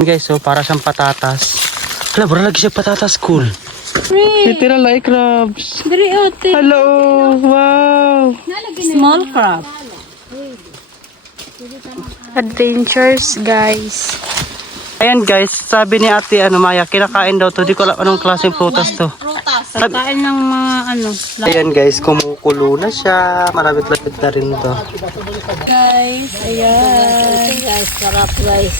Guys, so para siyang patatas. Hala, bro, lagi siya patatas, cool. Titira like crabs. Hello, wow. Small crab. Adventures, guys. Ayan guys, sabi ni ate Maya, kinakain daw to. Di ko alam anong klaseng prutas to. Kain ng mga Ayan guys, kumukulo na siya. Malapit-lapit na rin to. guys. Ayan. Guys, sarap guys.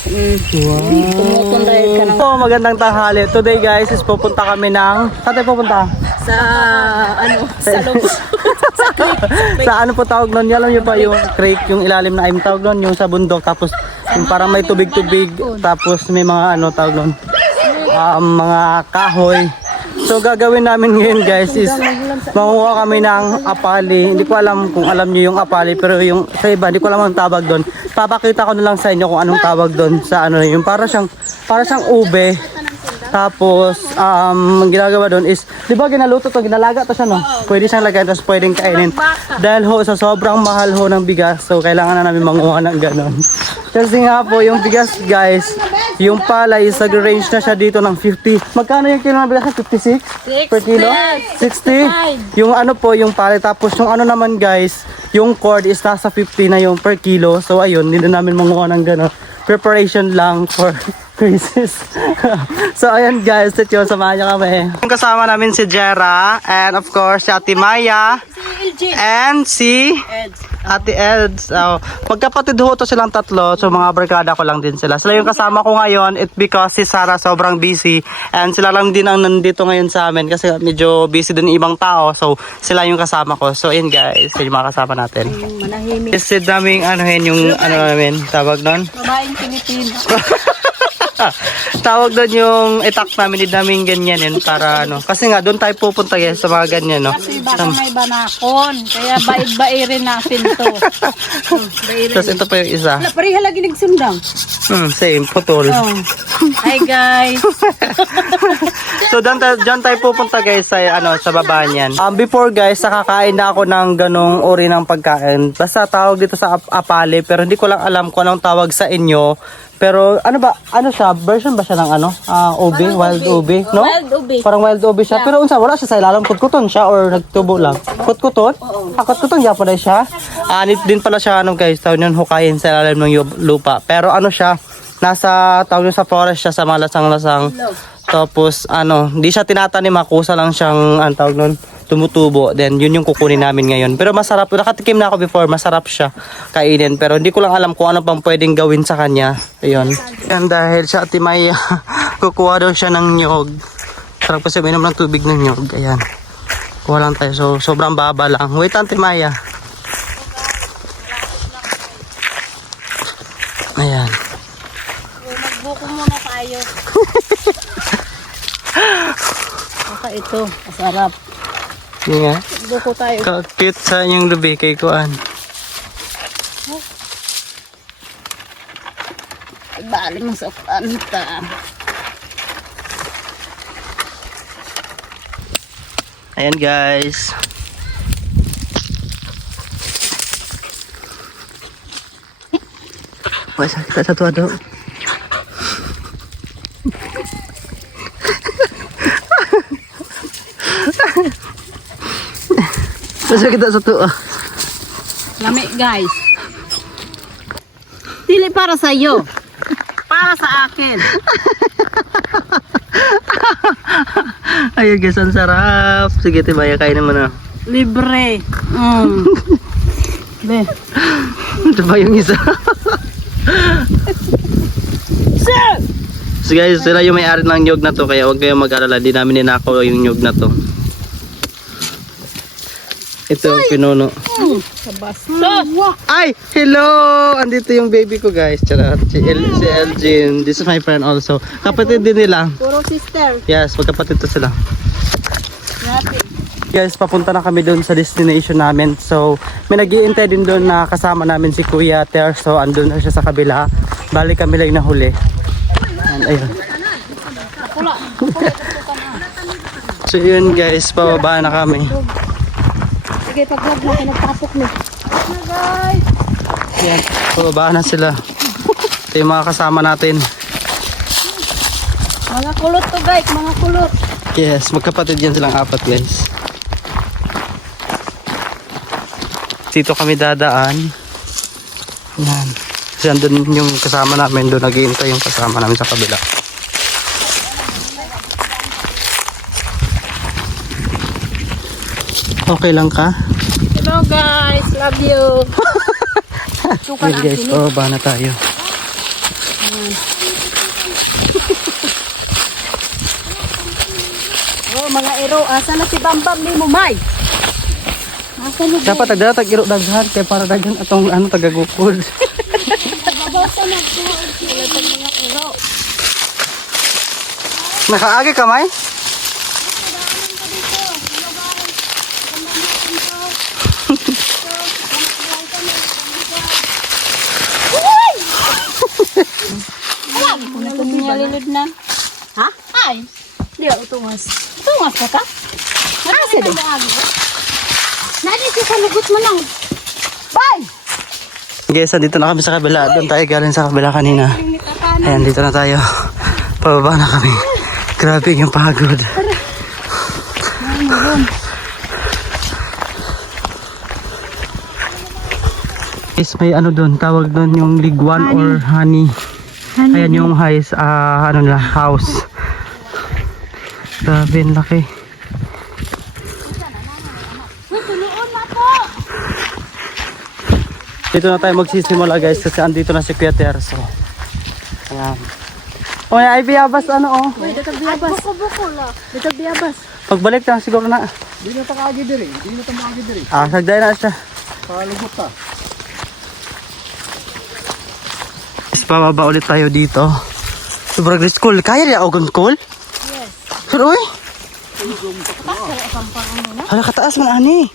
Wow. Tumutunday ka ng So, magandang tanghali. Today guys, is pupunta kami ng... Saan tayo pupunta? sa sa loob. Sa ano po tawag nun? Alam niyo pa yung creek, yung ilalim na im tawag nun, yung sa bundok. Tapos yung parang may tubig-tubig. Tapos may mga ano tawag nun, mga kahoy. So gagawin namin ngayon guys is manguha kami ng apali. Hindi ko alam kung alam niyo yung apali, pero yung sa iba hindi ko alam ang tawag doon. Papakita ko na lang sa inyo kung anong tawag doon sa ano yung para siyang ube. Tapos ang ginagawa doon is, di ba ginaluto to, ginalaga to siya no? Pwede siyang lagyan tapos pwedeng kainin. Dahil ho sa sobrang mahal ho ng bigas, so kailangan na namin manguha ng ganon. Kasi nga po yung bigas guys, yung palay is nag-range na siya dito ng 50. Magkano yung kilo ng bigas? 56 per kilo? 60? Yung ano po, yung palay. Tapos yung ano naman guys, yung cord is nasa 50 na yung per kilo. So ayun, hindi na namin manguha ng ganon. Preparation lang for crisis. So ayan guys, ito yun, samahan niyo kami. Kasama namin si Jera, and of course si Ate Maya, and si Ate Eds. Magkapatid ho to silang tatlo, so mga barkada ko lang din sila. Sila yung kasama ko ngayon, it because si Sarah sobrang busy, and sila lang din ang nandito ngayon sa amin kasi medyo busy din ibang tao, so sila yung kasama ko. So ayan guys, yung mga kasama natin. manahimik. Isid naming anuhin yung ano namin, tawag nun? Babaeng Pilipino. Tawag doon yung itak namin, hindi namin ganyan yun para ano. Kasi nga doon tayo pupunta guys sa mga ganyan no. Kasi baka may banakon. Kaya bait-bairin natin to. Tapos ito pa yung isa. Pareha lagi nagsundang. Same, putol. Hi guys. So dyan tayo pupunta guys sa ano sa baba niyan. Before guys, nakakain na ako ng ganong uri ng pagkain. Basta tawag dito sa apale, pero hindi ko lang alam kung anong tawag sa inyo. Pero ano ba? Ano siya? Version ba siya ng ano? Ube, wild ube, no? Wild ube. Parang wild ube siya. Pero unsa wala siya sa ilalim, kutkuton siya or nagtubo lang? Kutkuton? Kutkuton ya pala siya. Anit din pala siya ano guys, tawag yun hukayin sa ilalim ng lupa. Pero ano siya? Nasa tawag yun sa forest siya sa malasang-lasang. Tapos ano, hindi siya tinatanim, makusa lang siyang ang tawag nun, tumutubo. Then yun yung kukunin namin ngayon. Pero masarap, nakatikim na ako before, masarap siya kainin. Pero hindi ko lang alam kung ano pang pwedeng gawin sa kanya. Ayun. Yan dahil siya Ate Maya, kukuha daw siya ng nyog. Sarap kasi minom ng tubig ng nyog. Ayan. Kuha lang tayo. So sobrang baba lang. Wait Ate Maya. Ayan. Magbuko muna tayo. Baka ito, masarap. Yun nga. Buko tayo. Kakit sa inyong lubi kay Kuan. Ibali mo sa kanta. Ayan guys. Masa kita satu ada. Masa kita satu. Lami guys. Dili para sa iyo. Para sa akin. Ayo guys, ang sarap. Sige, tibaya kain naman ah. Libre. Be. Ito pa yung isa. So guys, sila yung may-ari ng nyog na to, kaya huwag kayong mag-alala, di namin ninakaw yung nyog na to. Ito ang pinuno. Ay! Hello! Andito yung baby ko guys. Charot. Si Elgin. This is my friend also. Kapatid din nila. Puro sister. Yes, magkapatid to sila. Guys, papunta na kami doon sa destination namin. So, may nag-iintay din doon na kasama namin si Kuya Ter. So, andun na siya sa kabila. Balik kami lang nahuli. And ayun. So, yun guys, pababa na kami. Sige, pag-vlog na, pinagpasok mo. Guys! Yan, pababa na sila. Ito yung mga kasama natin. Mga kulot to guys, mga kulot. Yes, magkapatid yan silang apat guys. Dito kami dadaan. Yan. Kasi andun yung kasama namin, doon nag-iintay yung kasama namin sa kabila. Okay lang ka? Hello guys, love you. Hey guys, ba na tayo. Oh, mga ero, asa na si Bambam ni Mumay? Asa na Dapat tagdatag iro daghan kay para daghan atong ano tagagukod. Nakaagi ka may? Kuna ko niya lilid na. Ha? Ay. Di ako tungas. Tungas ka ka? Asa din? Nani si salugot mo lang. Bye! Guys, dito na kami sa kabila. Doon tayo galing sa kabila kanina. Ayan, dito na tayo. Pababa na kami. Grabe yung pagod. Guys, may ano doon. Tawag doon yung Liguan or honey. Ayan yung highest, ano nila, house. Grabe, ang laki. Dito na tayo magsisimula guys kasi andito na si Kuya Terzo. Ayan. O ay biyabas ano oh. Uy, dito biyabas. Buko-buko la. Dito biyabas. Pagbalik na siguro na. Di na takagi diri, di na tamagi diri. Sagday na siya. Palugot ta. Is pababa ulit tayo dito. Sobrang school. Kaya rin ako school? Yes. Pero uy. Hala kataas man ani.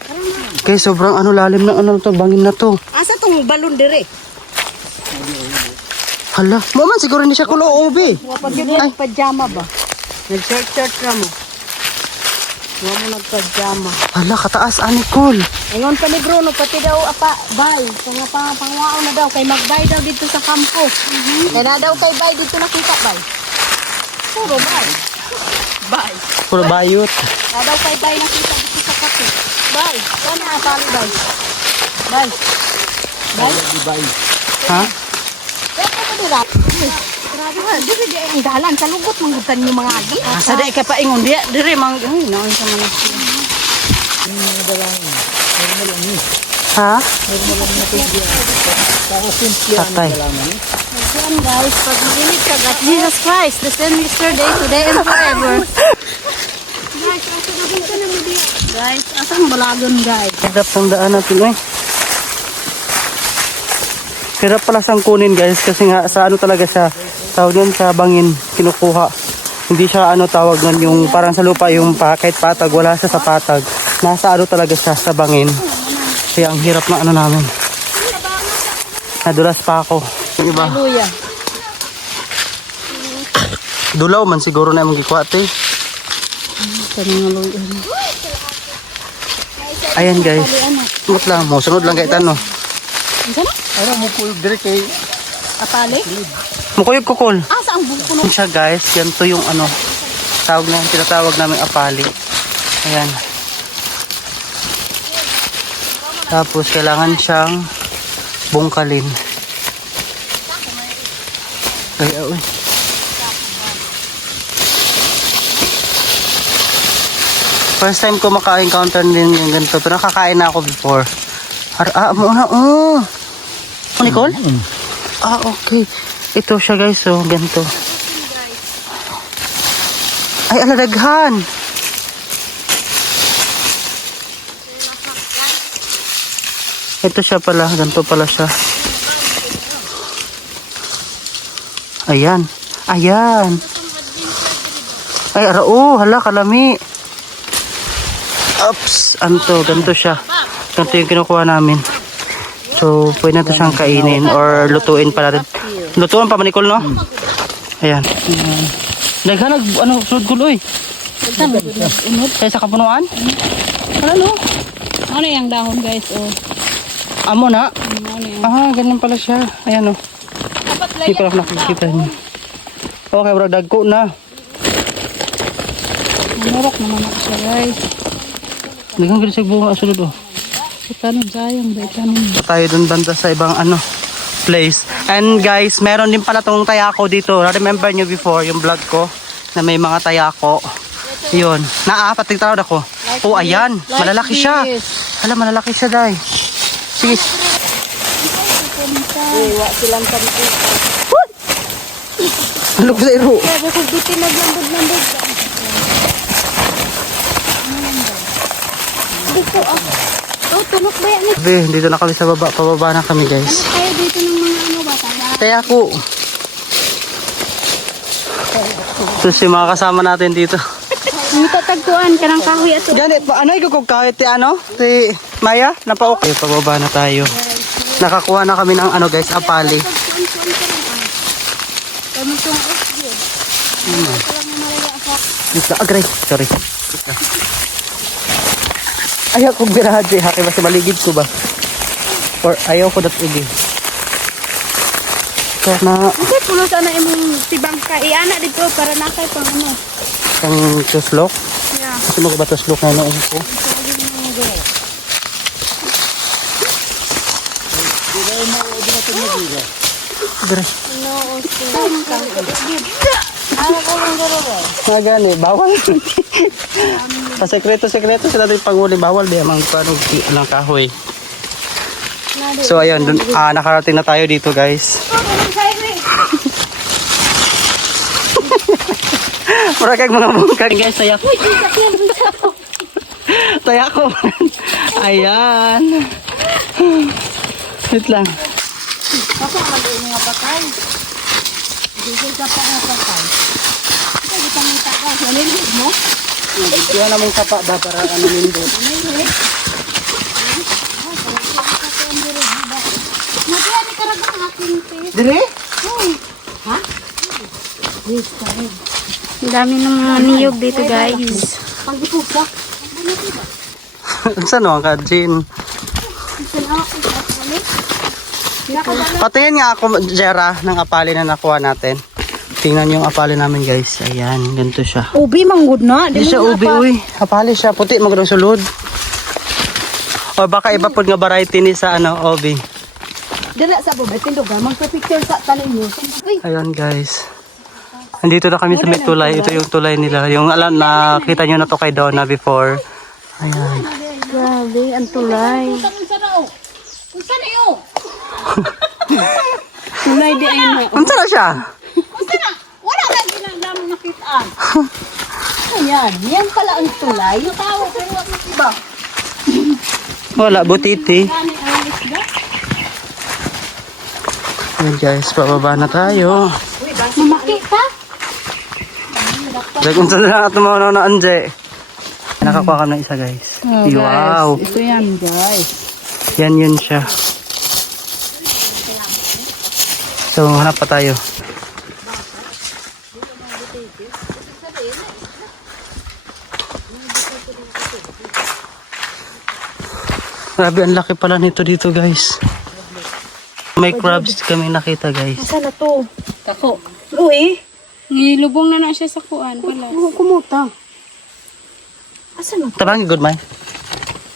Kaya sobrang ano lalim ng ano to bangin na to. Asa tong balon dire? Hala, mo man siguro ni siya kulo obi. Wapag yun yung pajama ba? Nag-shirt ka mo. Huwag mo nagpajama. Hala kataas ani cool. Ngayon pa ni Bruno, pati daw apa, bay. Kung pangwao na daw, kay magbay daw dito sa campus. Kaya na daw kay bay dito nakita, bay. Puro bay. Bay. Puro bayot. Kaya daw kay bay nakita dito sa kape. Bay. Saan na asali, bay? Bay. Bay? Ha? Kaya ka pa dira. Grabe ha, diri di ang dalan. Kalugot manggutan yung mga agi. Sa day ka pa ingon, diri mang, naon sa mga. Ha? Patay. Yan guys, pag mainit ka, God, Jesus Christ, the same yesterday, today, and forever. Guys, asa na ka na mo diya? Guys, asang balagon guys? Hirap ng daan natin eh. Hirap pala siyang kunin guys kasi nga sa ano talaga siya. Tawag yun sa bangin, kinukuha. Hindi siya ano tawag nun yung parang sa lupa yung kahit patag, wala siya sa patag. Nasa ano talaga siya sa bangin. Kaya ang hirap na ano namin. Nadulas pa ako. Yung iba. Hallelujah. Dulaw man siguro na yung gikwate. Ayan guys. Mut lang mo. Sunod lang kahit ano. Ano mo ko diri kay Kapali? Mukuyog kukul. Ah, saan buko Yun siya guys. Yan to yung ano. Tawag na, tinatawag namin apali. Ayan. Tapos kailangan siyang bungkalin. Kaya uy. First time ko maka-encounter din yung ganito. Pero nakakain na ako before. Muna. Oh, Nicole? Okay. Ito siya guys. So, ganito. Ay, aladaghan. Ito siya pala. Ganito pala siya. Ayan. Ayan. Ay, hala, kalami. Oops. Anto, ganito siya. Ganito yung kinukuha namin. So, pwede natin siyang kainin or lutuin pala rin. Lutuin pa, Manicol, no? Ayan. Naghanag, sunod guloy. Kaya sa kapunuan? Ano? Ano yung dahon guys? Oh. Amo na? Ano yung... Ganun pala siya. Ayan, oh. Dapat Hindi ko lang nakikita niyo. Okay, bro, dagko na. Narok naman ako siya guys. Dagang gano'n siya bunga asulod oh. Itanim sayang ba itanim. Tayo dun banda sa ibang ano place. And guys, meron din pala tong tayako dito. Remember nyo before yung vlog ko na may mga tayako. Yun. Pating tawad ako. Oh, ayan. Malalaki siya. Alam, malalaki siya, day. Sige. Iwa silang kanito. Ano ko sa iro? Kaya kung bitin naglambod-lambod. Dito ako. Oh, tunok ba yan? Sabi, dito na kami sa baba. Pababa na kami, guys. Kaya dito ng mga ano ba? Tala. Tayako. Ito si mga kasama natin dito. Ang tatagpuan ka ng kahoy ato. Ganit pa, ano ikukog kahit ti ano? Ti Maya? Napaok. Okay, pababa na tayo. Nakakuha na kami ng ano guys, apali. Agray, sorry. Ayaw kong biraje, haki ba si maligid ko ba? Or ayaw ko dat igi. Kaya na, Kasi puno sana imong tibang ka. Iana dito para nakay pang ano. ang tuslok. Yeah. Kasi magbatuslok na noon ko. Agray. Nga gani, bawal. Pasekreto-sekreto sila din panguli, bawal di amang paano ng kahoy. So ayun, nakarating na tayo dito guys. Mura kag mga bungkag guys, saya ko. Saya ko. Ayan. Wait lang. Kasi mag-uwi nga patay. Dito ka pa nga patay. Ito, di pang taka. Nalilid mo? Kaya namang kapa ba para ano nindo. Nagyan ni karagang aking face. Dire? Ha? Yes, kare. Ang dami ng mga niyog dito guys. Pag di pusa. Saan no ang kajin? Patingin nga ako, Jera, ng apali na nakuha natin. Tingnan yung apali namin guys. Ayan, ganito siya. Ubi manggod na. Hindi siya ubi, uy. Apali siya. Puti, magandang sulod. O baka iba po nga variety ni sa ano, obi. Dala sa bubay. Tindugan. Magpa-picture sa tanin nyo. Uy. Ayan guys. Andito na kami sa may tulay. Ito yung tulay nila. Yung alam na kita nyo na to kay Donna before. Ayan. Grabe, ang tulay. Unsa na o? Unsa na o? Tulay di ay na. Unsa na siya? Unsa na? Wala na ginagdamo nakitaan. Ayan, yan pala ang tulay. Tao, pero wag mo iba. Wala, butiti. Gani ang isda. Ayan guys, pababa na tayo. Mamaki ka? Unsa na lang at tumawa na anje. Nakakuha ka ng isa guys. Wow. Ito yan, guys. Yan yun siya. So, hanap pa tayo. Grabe, ang laki pala nito dito guys. May crabs kami nakita guys. Saan na to? Kako. Uy. Nilubong na siya sa kuan. Wala. Kumuta. Asan na? Tabang good may.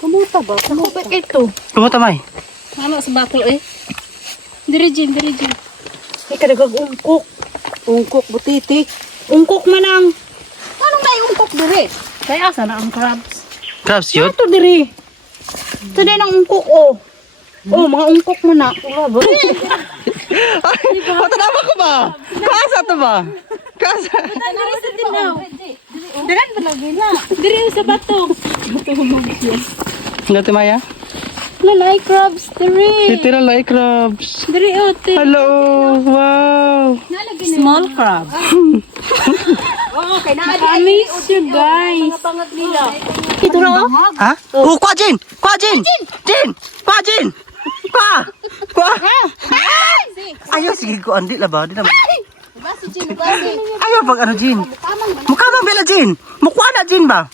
Kumuta ba? Kumuta ito. Kumuta may. Ano sa bato eh? Diri Jim. Ikadagag ungkok. Ungkok, butiti. Ungkok man ang... Anong may ungkok diri? Kaya asa na ang crabs? Crabs yun? Ito diri. Ito din ang ungkok oh. Oh, mga ungkok mo na. Grabe. Ay, matanama ko ba? Kasa to ba? Kasa. Diri sa tinaw. Dagan ba lagi na? Diri sa bato. Ngati Maya? Lalay crabs diri. Literal like crabs. Diri ote. Hello! Wow! Small crab. Okay, I miss you guys. Ito na oh. Ha? Oh, kwa Jin! Kwa Jin! Jin! Kwa Jin! Kwa! Kwa! Ayaw, sige ko. Andi la ba? Di naman. Ayaw pag ano Jin? Mukha bang bela Jin? Mukha na Jin ba?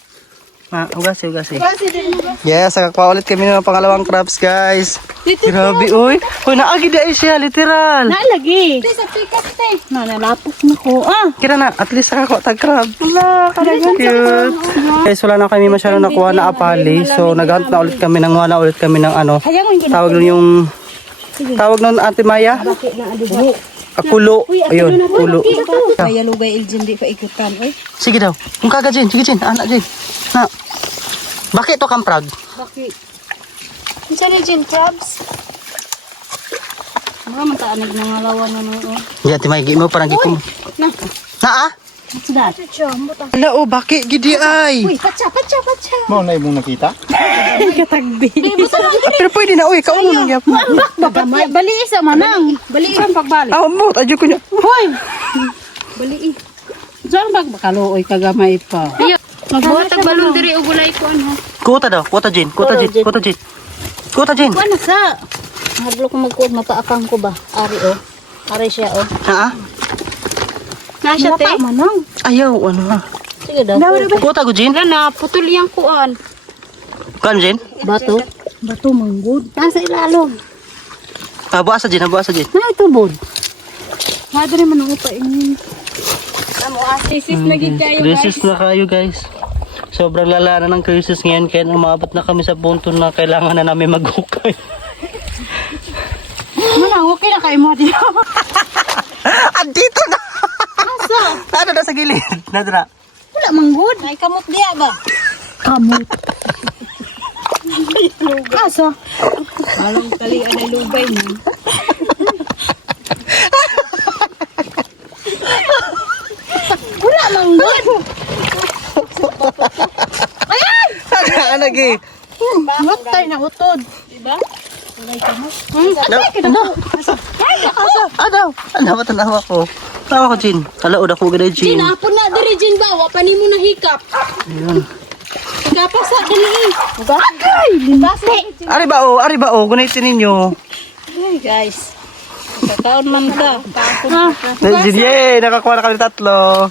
Na, ugasi. Kasi din mo. Yes, nakakuha ulit kami ng pangalawang crabs, guys. Grabe, uy. Uy, naagi na siya, literal. Nalagi. Sa pikas te. Nalapok na ko. Kira na, at least nakakuha tag crab. Wala, cute. Guys, wala na kami masyadong nakuha na apali. So, naghunt na ulit kami, nanguha ulit kami ng ano. Tawag nun yung... Tawag nun, Ate Maya? Kulo. Ayun, kulo. Kaya lugay Elgin di pa ikutan. Oy. Sige daw. Kung kaga, Jin. Sige, Jin. Anak, Jin. Na. Bakit to kamprag? Bakit? Isa ni Jin crabs. Mga mataanig na nga lawan na nung. Hindi, Ate Maya, mo parang gikom. Na. Na, ah? What's that? Hala, oh, bakit? Gidi ay. Uy, patsa. Mo na imong nakita? Katagbi. Pero pwede na, uy. Kauno nang gyap mo. Bagamay. Bali isa manang. Bali isa pagbalik. Ah, mo. Adyo ko niya. Hoy. Bali. Diyan bagbakalooy kagamay pa. Ayo. Magbuhat ang balon diri og gulay ko ano. Kuta daw. Kuta, Jin. Kuta, Jin. Kuta, Jin. Kuta, Jin. Ano sa? Hadlo ko magkuod mataakang ko ba? Ari oh. Ari siya oh. Ha? Nasya te. Manang. Ayaw, ano ha? Sige daw. Kuta ko, Jin. Na putol yang kuan. Kan, Jin? Bato. Bato manggod. Nasa ilalom. Buasa, Jin. Buasa, Jin. Na ito bod. Madre man ang upain. Amo asisis na gid kayo guys. Crisis na kayo, guys. Sobrang lala na ng crisis ngayon. Kaya umabot na kami sa punto na kailangan na namin maghukay. Manang okay na kay mo dito. Andito na! Asa? Ano na sa gilid? Nadra. Wala manggod. Ay kamot diya ba? Kamot. Asa? Alang kali anay lubay mo. Wala manggod. Ano, Gi? Matay na utod. Diba? Ano? Tanawa ko. Tawa ko, Jin. Kalaod ako gano'n, Jin. Apon na diri Jin ba? Wa pa nimo nahikap. Ayun. Gapasa dali. Bakay, limbase. Ari ba, oh. Gunitin ninyo. Ay, guys. Kakaon man ka. Jin, yay! Nakakuha na kami tatlo.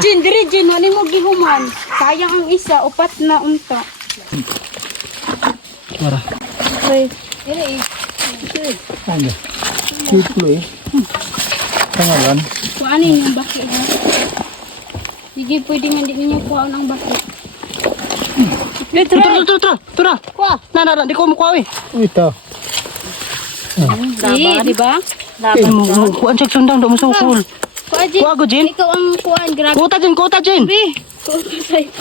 Jin, diri Jin, ano mo gihuman? Sayang ang isa, upat na unta. Mara. Okay. Diri. Ano? Cute eh. Tangalan. Kuan yung baki ha. Sige, pwede nga di ninyo kuhaan ang baki. Tura. Kuha. Na, di ko mukha, eh. Ito. Di ba? Kuhaan check sundang, do mo sukul. Kuha, Jin. Kuha ko, Jin. Ikaw ang kuhaan, grabe. Kuta, Jin. Bi. Kuha sa'yo.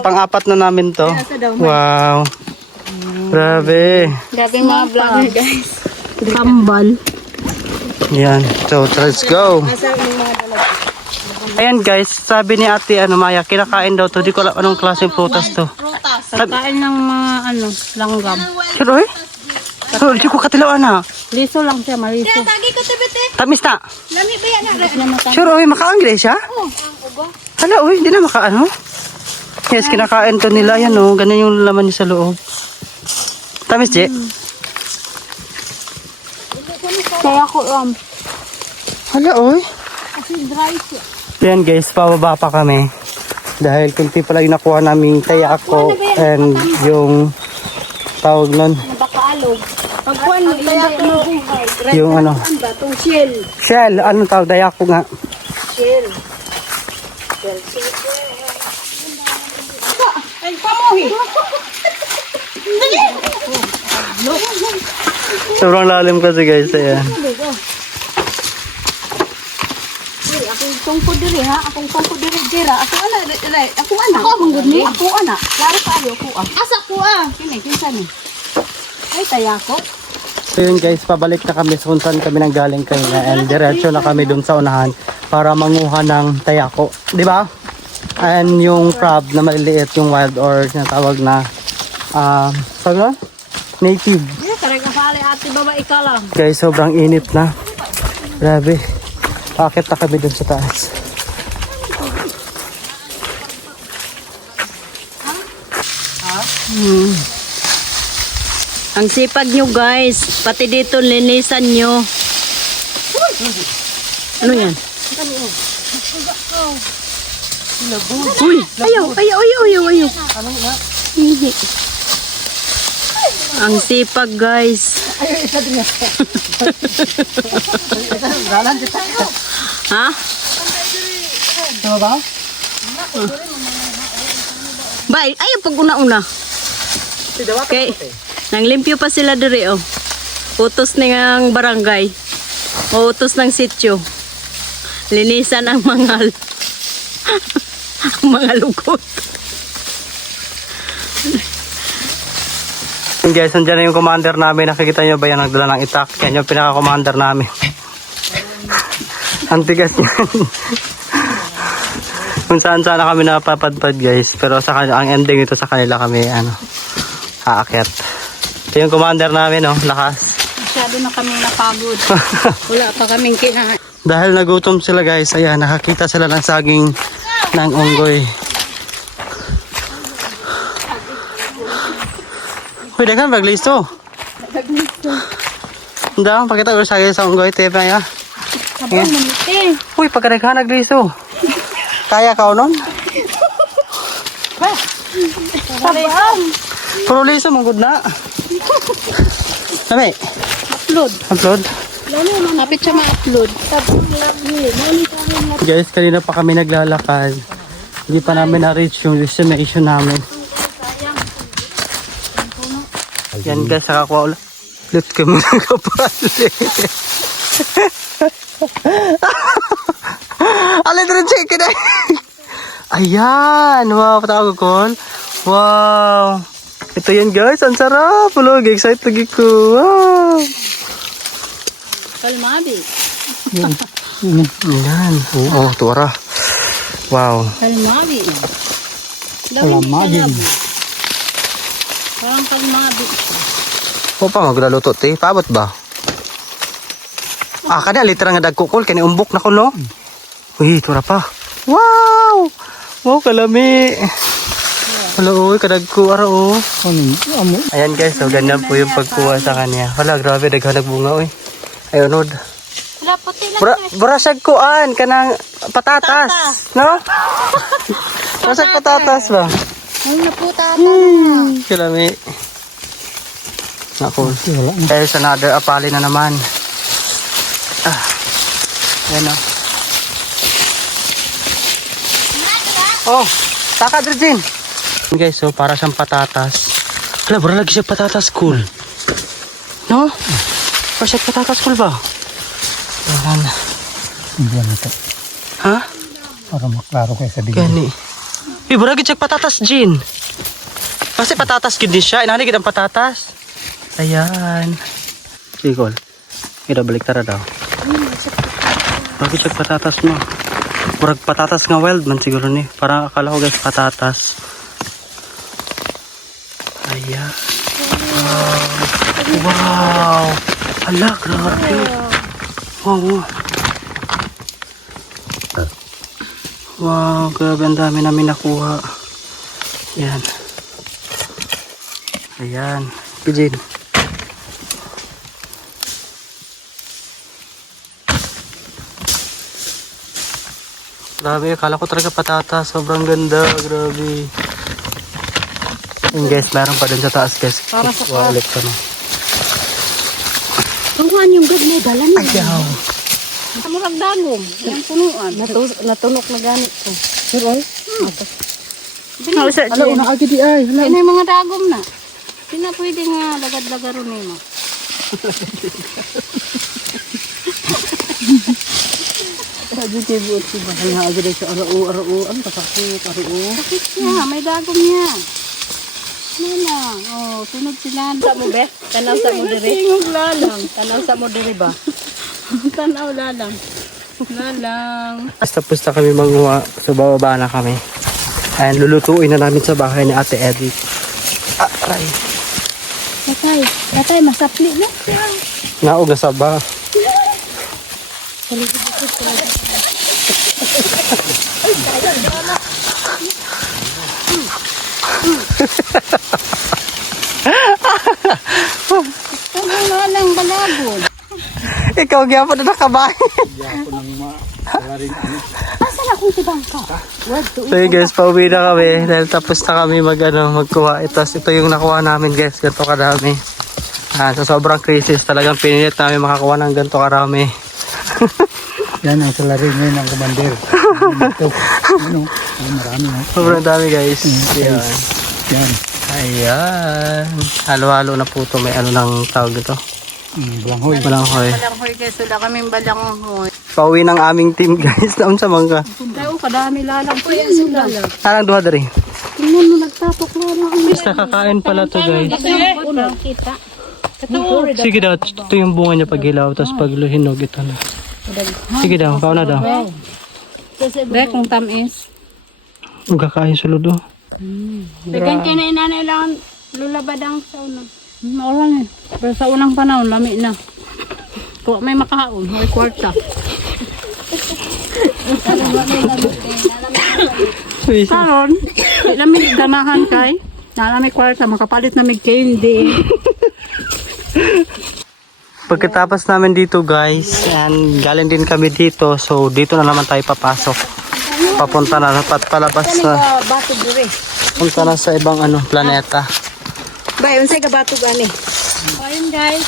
Pang-apat na namin to. Wow. Grabe. Grabe mga vlogger, guys. Kambal. Yan. So, let's go. Ayan guys, sabi ni Ate Maya, kinakain daw to. Di ko alam anong klaseng prutas to. Pagkain ng mga langgam. Pero eh? So, di ko katilaw na. Liso lang siya, maliso. Tamis na. Lami ba yan? Sure, oy, makaanggi siya? Hala, oy, hindi na makaano. Yes, kinakain to nila. Yan, oh. Ganun yung laman niya sa loob. Tamis, Je? Kaya ko, Hala, oy. kasi dry siya. Yan guys, pababa pa kami. Dahil kunti pala yung nakuha namin taya ako and yung tawag nun. Nakakaalog. Pagkuhan mo, kaya ko buhay. Yung ano. Batong shell. Shell, anong tawag? Daya ko nga. Shell. Ay, pamuhi. Sobrang lalim kasi guys. Ayan. Akong tungkod diri ha. Akong tungkod diri dira. Ako ana. Ako ana. Ako manggod ni. Ako ana. Klaro kayo ko ah. Asa ko ah. Kini kinsa ni? Ay taya ko. So yun guys, pabalik na kami kung saan kami nang galing kanina and diretso na kami dun sa unahan para manguha ng tayako. Di ba? And yung crab na maliliit, yung wild or tinatawag na tawag na? Native. Talaga pala ate baba ikalam. Guys, sobrang init na. Grabe. Akit na kami dun sa taas. Ang sipag nyo guys, pati dito linisan nyo. Ano yan? Uy, ayaw. Hihi. Ang sipag, guys. Ha? Ano ba? Bay, ayaw pag una-una. Okay. Nang limpyo pa sila diri, oh. Utos ng barangay. O utos ng sityo. Linisan ang mga mga lukot. Guys, nandiyan na yung commander namin. Nakikita nyo ba yan? Nagdala ng itak. Yan yung pinaka-commander namin. Ang tigas yan. Kung saan sana kami napapadpad, guys. Pero sa ang ending ito sa kanila kami, aakyat. Ito yung commander namin, oh. Lakas. Masyado na kami napagod. Wala pa kaming kinain. Dahil nagutom sila, guys. Ayan, nakakita sila ng saging ng unggoy. Uy, dagan baglisto. Hindi, pakita ko saging sa unggoy. Tepa nga. Sabang manite. Uy, pagkadaghan naglisto. Kaya ka nun? Sabang. Puro liso, manggod na. Sabi, Upload. upload. Lalo na napit siya ma-upload. Sabang Guys, kanina pa kami naglalakad. Hindi pa namin na-reach yung destination namin. Yan guys, nakakuha ulit. Ulit kami nakapali. Alin rin chicken eh. Ayan, wow, patawag ko. Wow. Ito yan guys, ang sarap. Ulog, excited lagi ko. Wow. Kalmabi. Ayan. Oo, tuwara. Wow. Kalmabi. Kalmabi. Parang kalmabi. O pa maglaluto te, paabot ba? Kani literal nga dagkukol kani umbok na ko no. Uy, tura pa. Wow! Wow, kalami. Hello, uy, kadagko ara oh. Ayan guys, so ganyan po yung pagkuha sa kanya. Wala, grabe daghan nagbunga oy. Ayun od. Wala puti lang. Burasag kuan kanang patatas, no? Burasag patatas ba? Ay, naputa. Kalami. Ako, there's another apali na naman. Ayan o. Oh, taka Drejin. Guys, so para siyang patatas. Wala, bro, lagi siya patatas cool. No? Para siya patatas cool ba? Ayan. Hindi yan ito. Ha? Para maklaro kayo sa digay. Gani. Bro, lagi siya patatas, Jin. Kasi patatas gid din siya. Inani gid ang patatas. Ayan. Sigol. Ira balik tara daw. Lagi siya patatas mo. Murag patatas nga wild man siguro ni. Parang akala ko guys patatas. Ayan. Wow. Wow. Ala, grabe. Wow. Wow, grabe ang dami namin nakuha. Ayan. Ayan. Pijin. Grabe, akala ko talaga patatas. Sobrang ganda. Grabe. Yung guys, meron pa dun sa taas guys. Para sa Wow, ulit ka no. Tunguan yung gab na dalan. Ayaw. Murag dagom. Yung punuan. Natunok na ganit ko. Sure, ay? Ala, una agad di ay. Yan ay mga dagom na. Hindi na pwede nga lagad-lagaron mo. Agad kayo buot si Bahal nga agad sa arao. Ano kasakit? Arao. Sakit siya. May dagom niya. Ano lang. Oh, tunog sila. Sa mo, be? Tanaw sa mo diri. Tingog lalang. Tanaw sa mo diri ba? Tanaw lalang. Lalang. Tapos na kami manguha. So bababa na kami. Ayan, lulutuin na namin sa bahay ni Ate Edith. Aray. Tatay, masapli na. Naog na sa ba? Tanaw lalang balabon. Ikaw gyapon na nakabay. Asa na kung tibang ka? So yun guys, pauwi na kami. Dahil tapos na kami magkuha. Ito yung nakuha namin guys. Ganito kadami. Sa sobrang crisis talagang pinilit namin makakuha ng ganito karami. Yan ang salary ngayon ng commander. Ito. Ano? Ay, marami no? Sobrang dami guys. Yan. Yan. Ayan. Halo-halo na po ito. May ano ng tawag ito. Balanghoy. Balanghoy. Balanghoy guys, wala kaming balanghoy. Pauwi ng aming team guys. Naon sa mangga. Tayo, kadami lalang po yan sila. Anong duha dari? Tingnan mo, nagtapok lalang. Guys, nakakain pala to guys. Kita. Sige daw, ito yung bunga niya pag hilaw. Tapos pag hinog ito na. Sige daw, pauna daw. Be, kung tamis. Ang kakain sa ludo. Bigyan kayo na inanay lang lulabadang sa unang. Maulan eh. Pero sa unang panahon, lami na. Kung may makahaon, may kwarta. Karon, lamig ganahan kay. Nalamig kwarta, makapalit na mig candy. Pagkatapos namin dito guys, and galing din kami dito. So dito na naman tayo papasok. Papunta na, dapat palabas na. Bato dire. Punta na sa ibang planeta. Ba, yun sa'y gabato gani. Ayun guys.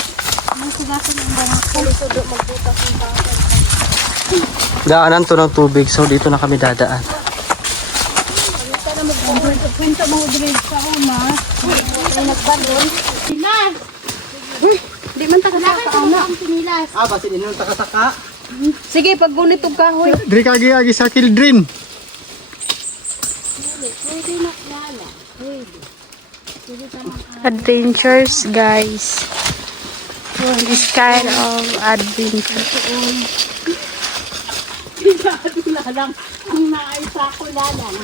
Ang sugasan ng mga kalisudo magbutas ng bakal. Daanan to ng tubig, so dito na kami dadaan. Kwento mo dire sa una. Ay nagbadon. Sila. Di man takasaka na. Ang pinilas. Basi din yung takasaka. Sige, pag gunit og kahoy. Diri kagi sa Kildrin. Pwede na lala. Pwede. Adventures, guys. This kind of adventure. Lalang. Ang naay sa ako lalang.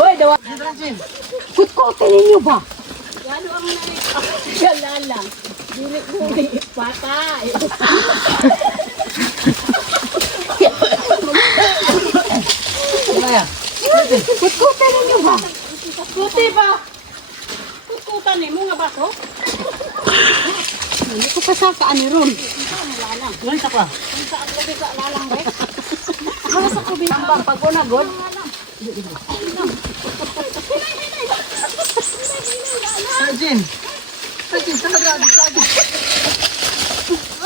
Hoy, dawa. Kutkotin ninyo ba? Gano ang naay sa lalang. Dili patay. Kutkotin ninyo ba? Kuti ba? Kutan ni mo nga ba to? Hindi ko pasakaan ni Ron. Lalang. Ganito pa. Sa ang labi sa lalang ba? Ano sa kubit ba? Pag unagod? Jin.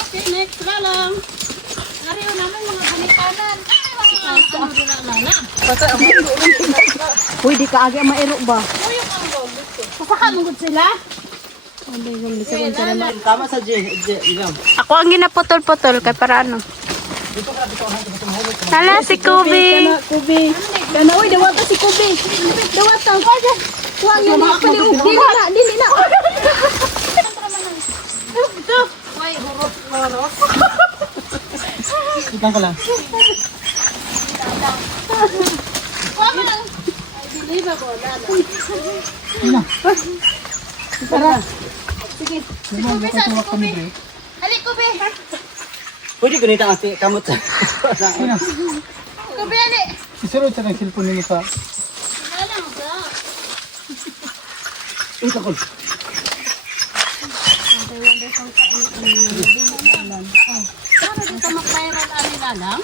Okay, next lalang. Ariyo naman mga gunitanan. Ang lalang. Uy, di ka agi mairo ba? Pasaka mong sila? Tama sa Jin. Ako ang ginaputol-putol kay para ano. Hala, si Kubi. Kubi. Kana, uy, dawata si Kubi. Dawata. Huwag yun na pali. Dili na, dili na. Ito. May hurot. Ikan ka lang. Kuha mo lang. I believe ako. Lala. Tara. Sige. Si Kubi sa si Kubi. Halik Kubi. Pwede ganito ang kamot sa... Kubi halik. Isurod sa ng cellphone nimo sa Lalang ba? Ito ko. Para dito mag-viral ani lalang?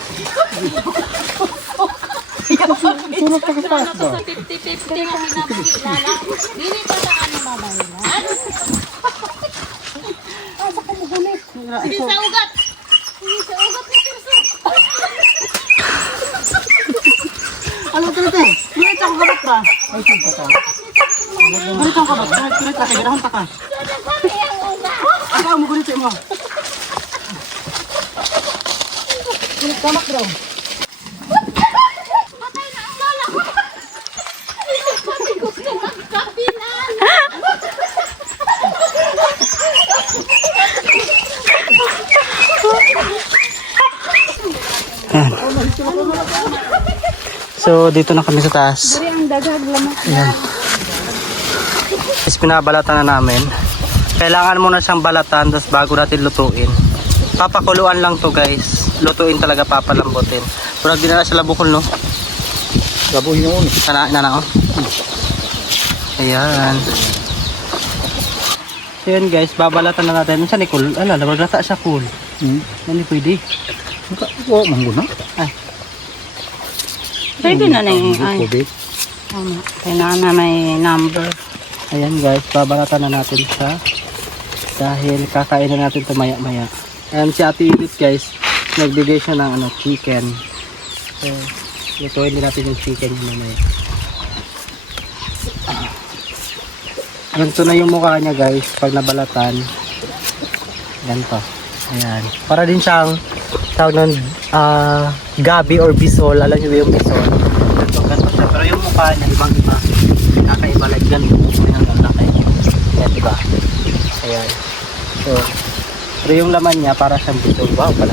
Surot ka sa Ano to sa 50-50 na pinabagi lalang? Dili pa sa ano mabayaran? Sige sa ugat. Sige sa ugat ni Kirso. Ano ito? Ganito ang kamot ba? Ganito ang kamot. Ganito ka. Ganahan pa ka. Kami ang ugat. Ikaw mo ganito mo. Kamak daw. Patay na ang lalang. Pati gusto magkabilan. So dito na kami sa taas. Dari ang dagag lamang. Ayan. Is pinabalatan na namin. Kailangan muna siyang balatan tapos bago natin lutuin. Papakuluan lang to guys. Lutuin talaga, papalambutin. Purag din na sa labukol no. labuhin mo. Sana oh. Ayan. So yun guys, babalatan na natin. Saan ni Kul? Ala, naglata siya Kul. Hindi pwede. Oo, manguna. Pwede na na yung ay. Tubig. Kailangan na may number. Ayan guys, babalatan na natin siya. Dahil kakain na natin ito maya-maya. Ayan si Ate Edith guys, nagbigay siya ng chicken. So, lutuin din natin yung chicken mamaya. Ganito na yung mukha niya guys, pag nabalatan. Ganito. Ayan. Para din siyang tawag ng gabi or bisol. Alam niyo ba yung bisol? Ganito siya. Pero yung mukha niya, ibang-iba. Kakaiba like ganito. Ayan, laki. Ayan, diba? Ayan. So, pero yung laman niya, para siyang bisol. Wow, pala.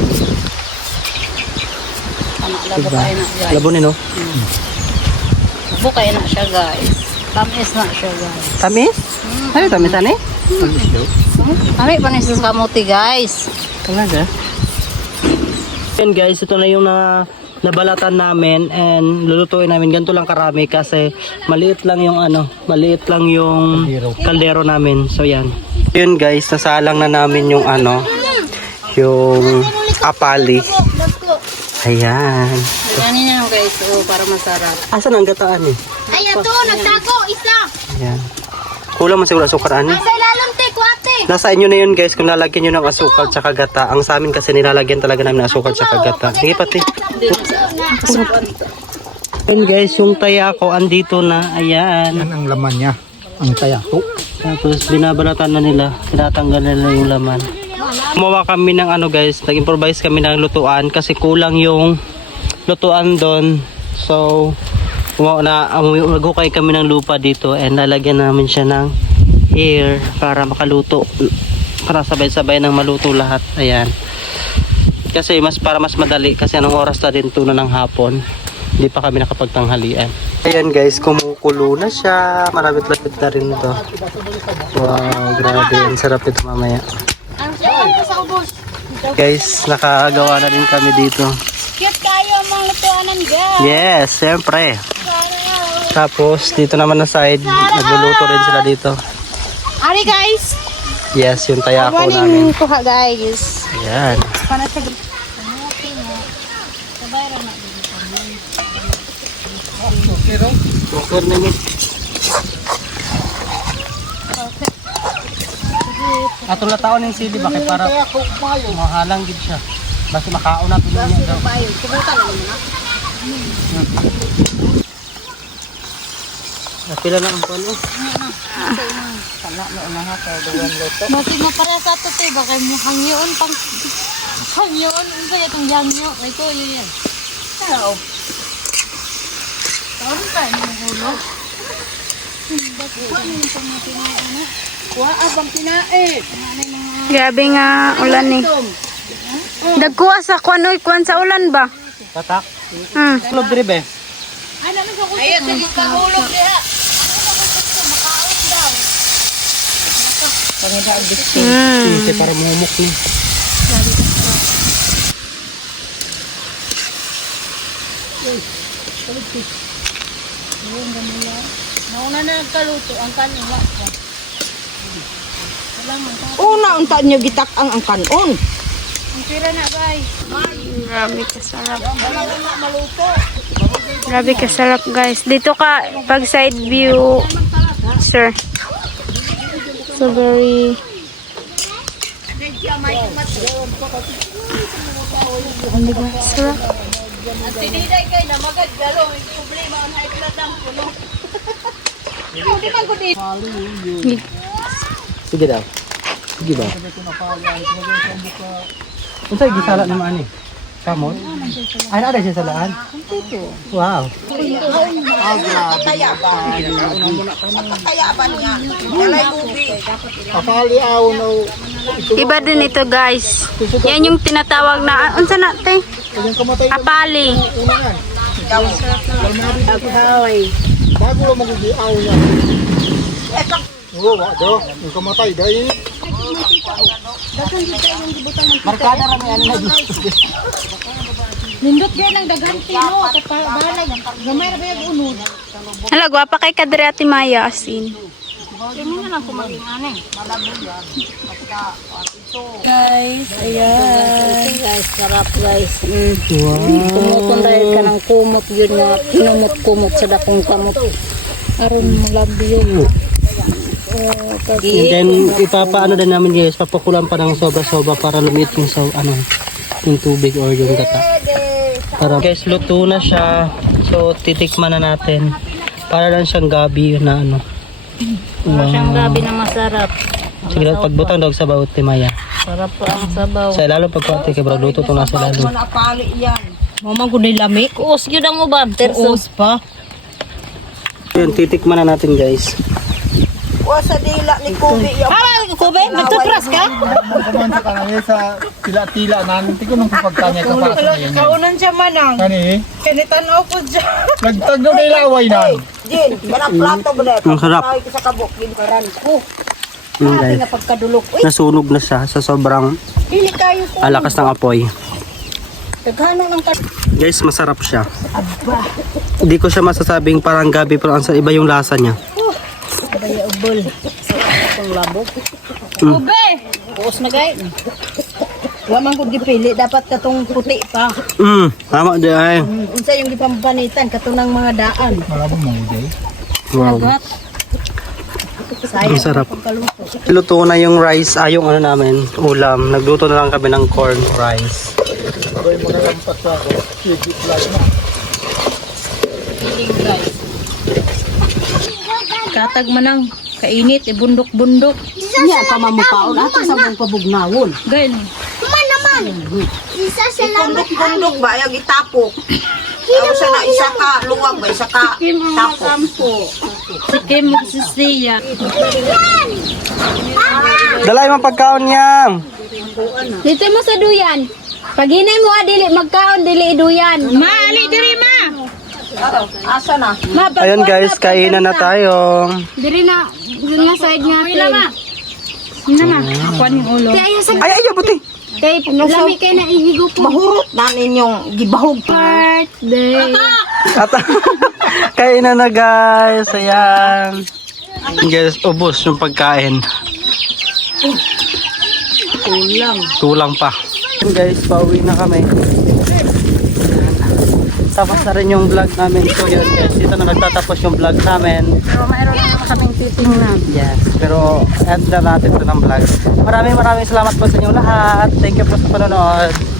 Labo Diba? kayo na guys. Labunin, no? Labo kayo na siya guys. Tamis na siya guys. Tamis? Ano tamis, ano eh? Ano pa na sa kamuti guys? Talaga? Yan guys, ito na yung nabalatan namin and lulutuin namin. Ganito lang karami kasi maliit lang yung maliit lang yung kaldero namin. So yan. Yun guys, nasalang na namin yung yung apali. Ayan. Ganyan niya guys, para masarap. Asan ang gataan eh? Ay, ito, nagtago, isa. Ayan. Kulang man siguro asukar ani. Sa ilalim, te, kuwate. Nasa inyo na yun guys kung lalagyan nyo ng asukal tsaka gata. Ang sa amin kasi nilalagyan talaga namin ng asukal tsaka gata. Sige pati. Ayan guys, yung taya ko andito na. Ayan. Yan ang laman niya. Ang tayato. Tapos binabalatan na nila. Tinatanggal na nila yung laman. Gumawa kami ng guys, nag-improvise kami ng lutuan kasi kulang yung lutuan doon. So, naghukay kami ng lupa dito and lalagyan namin siya ng air para makaluto. Para sabay-sabay nang maluto lahat. Ayan. Kasi para mas madali kasi anong oras na din tuno ng hapon. Hindi pa kami nakapagtanghalian. Ayan guys, kumukulo na siya. Malapit-lapit na rin to. Wow, grabe. Ang sarap ito mamaya. Ang siya sa ubos. Guys, nakagawa na din kami dito. Cute kayo ang mga lutuanan, guys. Yes, siyempre. Tapos, dito naman na side, nagluluto rin sila dito. Ari, guys. Yes, yung tayako namin. Kuha, guys. Ayan. Sukir na mit. Atong lataon ng sili bakit para mahalang gid siya. Basta makaon na tuloy niya daw. Napila na ang pano. Masig mo para sa ito, te. Baka mo hangyoon pang... Hangyoon? Ano ba itong hangyo? Ay ko, yun yan. Hello. Tawag ka, hindi mo hulo. Kuha mo yung pangapinae, ano? Kuha abang pinae. Grabe nga ulan eh. Dagkuha sa kuwan sa ulan ba? Tatak. Hmm. Club diri be. Ay, namin sa kusa. Ay, sige, kahulog diha. Kasi para mumuk ni. Nauna na nagkaluto ang kanila. Una unta nyo gitak ang kanon. Ang pira na, guys. Grabe kasarap. Grabe kasarap guys. Dito ka pag side view, sir. So very... Sarap. Ang tiniday kay na magagalo. Yung problema ang high blood ang puno. Hindi man ko dito. Sige daw. Sige daw. Unsay gisala naman ani? Kamot? Ay, ada siya salaan. Wow. Iba din ito guys. Yan yung tinatawag na, unsa na te? Apali. Bago lang mag-iaw niya. Oo, do. Yung kamatay, dahil. Markada rami ano na dito. Nindot yan ang daganti no. Balag. Gamay na ba yung unod? Hala, gwapa kay kadre Ate Maya asin. Kami na lang kumaging aneng. Guys, ayan. Guys, sarap guys. Kumutong dahil ka ng kumot yun nga. Kinumot-kumot sa dakong kamot. Aron malabi yun. And then ipapaano din namin guys, papakulan pa ng sobra-sobra para lumiit yung yung tubig or yung gata. Para guys, luto na siya. So titikman na natin. Para lang siyang gabi na ano. Siyang gabi na masarap. Sige, pagbutang daw sa bawat timaya. Sarap po ang sabaw. Sa lalo pagpati kay bro, luto to na sa lalo. Manapali yan. Mama ko lami. Uos yun ang uban. Tersos pa. Yun, titikman na natin guys. Wa sa dila ni Kubi yan. Kube, nagtutras ka? Kuman sa kanay sa tila-tila nan. Tingko nang pagkanya ka pa sa yan. Kaunan siya manang. Kani, Kinitan ako dyan. nagtag daw na laway nan. Jin, ganang plato ba na? Ang sarap. Ay, sa kabok. Ginkaran ko. Yun guys, Nga pagkadulok. Uy, nasunog na siya sa sobrang dili kayo ko. alakas ng apoy. Taghano ng Guys, masarap siya. Hindi ko siya masasabing parang gabi pero ang iba yung lasa niya. Kaya ubol. Itong labo. Ube! Uos na guys. Wa man ko gipili, dapat katong puti pa. Tama di ay. Unsa yung gipampanitan katunang mga daan. Malabong mo day. Wow. Ang sarap. Luto na yung rice, yung ano namin, ulam. Nagluto na lang kami ng corn rice. Katag manang kainit, bundok-bundok. Niya pa mamukaon ato sa mong pabugnawon. Ganyan. Pundok-pundok ba yung itapok? Tapos na isa ka luwag ba isa ka tapok. Sige mo si Siya. Dalay mo pagkaon niya. Dito mo sa duyan. Pag hinay mo dili magkaon dili duyan. Maali diri ma! Asa na? Ayun guys, kainan na tayo. Diri na side nga Wala ma! Sino na? Ako ang ulo. Kaya sa Ay, buti. kay lami kay na ihigo po. Mahurot na ninyong gibahog. Birthday. At kainan na guys. Ayan. Guys, ubos yung pagkain. Tulang pa. Guys, pauwi na kami. Tapos na rin yung vlog namin. So yun guys, dito na nagtatapos yung vlog namin. Pero mayroon naman kaming titingnan. Yes, pero end na natin ito ng vlog. Maraming salamat po sa inyo lahat. Thank you po sa panonood.